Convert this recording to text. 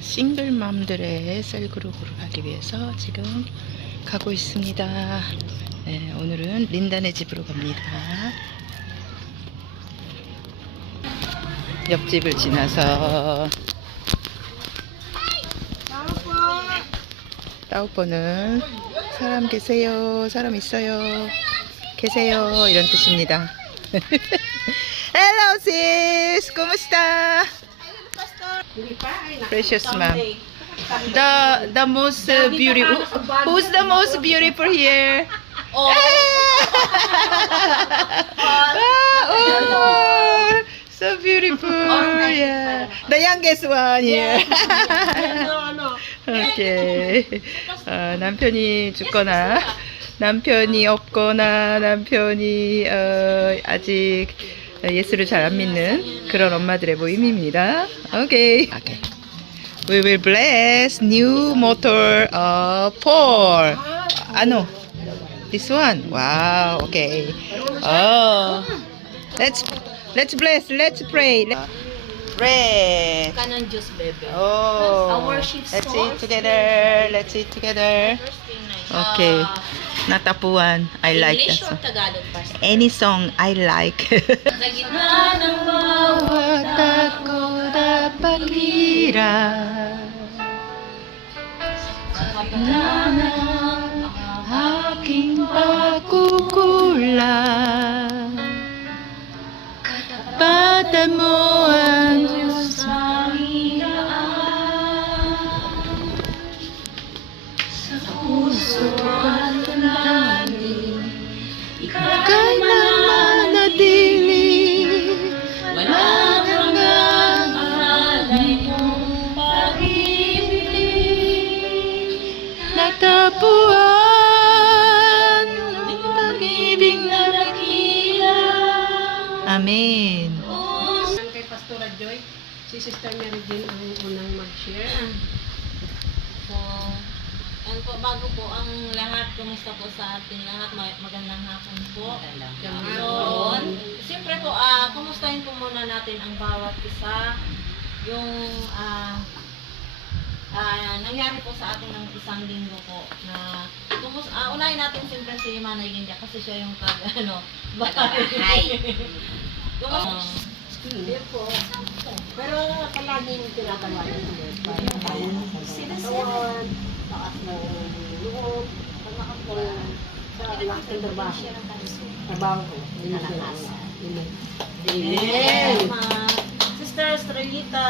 싱글 맘들의 셀그룹으로 가기 위해서 지금 가고 있습니다. 네, 오늘은 린다네 집으로 갑니다. 옆집을 지나서 따오뽀는 사람 계세요, 사람 있어요, 계세요 이런 뜻입니다. Hello sis, ¿cómo está? Precious ma'am. The most beautiful. Who's the most beautiful here? Oh. Oh, so beautiful. Yeah. The youngest one here. Okay. 남편이 죽거나 남편이 없거나 남편이 아직 예수를 잘 안 믿는 그런 엄마들의 모임입니다. Okay. Okay. We will bless new motor Paul. Ano? This one. Wow. Okay. Oh. Let's bless. Let's pray. Pray. Kanan juice, baby. Oh. Our worship Let's song. eat together. Let's eat together. Okay. Natapuan. I like that English or song. Tagalog first? Any song I like. Sa gitna ng bawat Bawat ako dapat hirap, kapalaran, aking pagkukulang, katapatan mo ang Diyos. sa hiraan, sa puso at damdamin, Ika'y mananatili, walang hanggang alay mong pag-ibig. nagtapuan ng pag-ibig na Dakila. Amen. Kay Pastora Joy, si Sister Mary Jane ang unang mag-share. So, ano po, bago po ang lahat, kumusta po sa ating lahat, magandang hapon po. So, siyempre po, kumustahin po muna natin ang bawat isa, yung nangyari po sa atin ng isang linggo po, na unahin natin siyempre si Manay Gindia kasi siya yung bahay. Hindi po. Pero palaging tinatawanan ko yun. Katawan, lakas ng loob, lakas ng trabaho. Trabaho ko. Amen. Amen. Sister Estrellita.